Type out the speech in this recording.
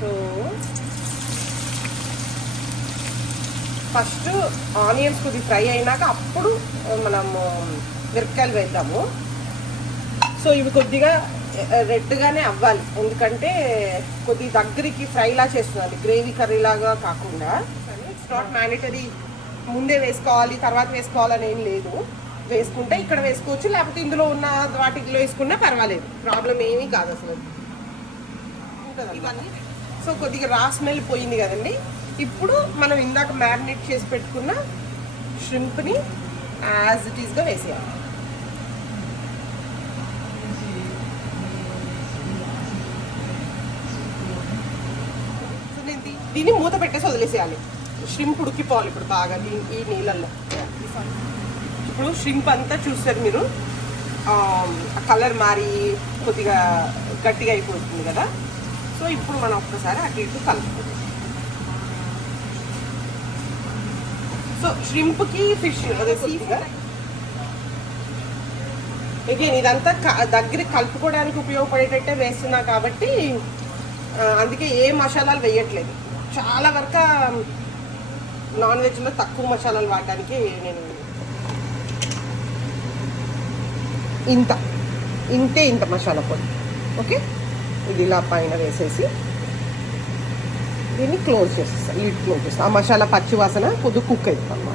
So first onions కొద్దిగా fry అయినాక అప్పుడు మనము మిరపకాయలు వేద్దాము. సో ఇవి కొద్దిగా రెడ్గానే అవ్వాలి, ఎందుకంటే కొద్దిగా దగ్గరికి ఫ్రైలా చేస్తున్నాను, గ్రేవీ కర్రీలాగా కాకుండా. ఇట్స్ నాట్ మ్యాండేటరీ ముందే వేసుకోవాలి తర్వాత వేసుకోవాలని ఏం లేదు. వేసుకుంటే ఇక్కడ వేసుకోవచ్చు, లేకపోతే ఇందులో ఉన్న వాటిలో వేసుకున్నా పర్వాలేదు, ప్రాబ్లం ఏమీ కాదు అసలు ఇవన్నీ. సో కొద్దిగా రా స్మెల్ పోయింది కదండి. ఇప్పుడు మనం ఇందాక మ్యారినేట్ చేసి పెట్టుకున్న షింప్ని యాజ్ ఇట్ ఈస్గా వేసేయాలి. దీన్ని మూత పెట్టేసి వదిలేసేయాలి. ష్రింప్ ఉడికిపోవాలి ఇప్పుడు బాగా ఈ నీళ్ళల్లో. ఇప్పుడు ష్రింప్ అంతా చూస్తారు మీరు, కలర్ మారి కొద్దిగా గట్టిగా అయిపోతుంది కదా. సో ఇప్పుడు మనం ఒక్కసారి అటు ఇటు కలుపుకుంటాం. సో ష్రింప్కి ఫిష్ అదే సీగా అగైన్ ఇదంతా దగ్గర కలుపుకోవడానికి ఉపయోగపడేటట్టే వేస్తున్నా కాబట్టి అందుకే ఏ మసాలాలు వేయట్లేదు. చాలా వరకు నాన్ వెజ్లో తక్కువ మసాలాలు వాడడానికి నేను ఇంత మసాలా పొడి. ఓకే, ఇది ఇలా పైన వేసేసి దీన్ని క్లోజ్ చేసేస్తాను, లిడ్ క్లోజ్ చేస్తాను. ఆ మసాలా పచ్చి వాసన కొద్దిగా కుక్ అవుతుంది.